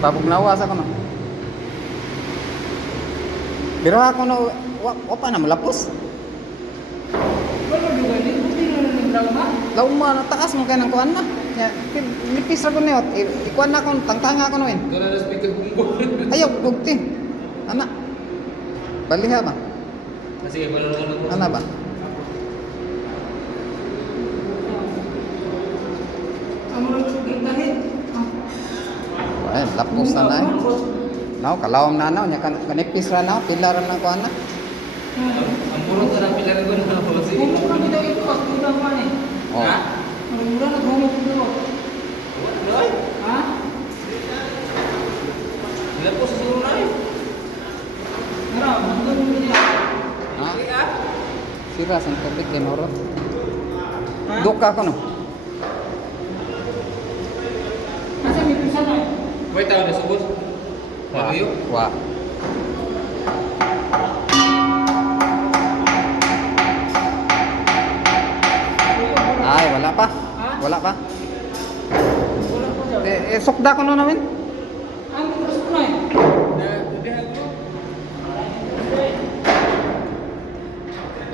Pabugnawas ako no. Pero ako no, wa pa na malapos. Wala juga ni, buti na nagdama. Lauma na taas mo kay nang kuan na. Nipis ra ko niyo. Ikuan na ko, tangtanga ko noin. Doon na speaker bumbo. Ayaw bugti. Ana. Baliha ba? Sige, balon-balon ko. Ana ba? Amo lang kita ni. Ay, lapos na na. Now, kalawam na na, nya kanipis ra na, pilar na ko ana. Ang puro ka ng pilar ko na po. Sige. Kung mura kita ito, at mura pa ni. Oh. Ha? Mura na gumit ito. Doy? Ha? Ilan po sa siguro na eh? Nara, mungkin mo niya. Ha? Sige ka? Sira sang tubig kay Noro. Ha? Duka ko no. Kasi may pisa na. Wait, tao na subos. Bago yun? Wa. Ay, wala pa. Ha? Wala pa. Wala pa siya. Sukda ko no namin. Ang oras ko na eh. Nagdahan ko.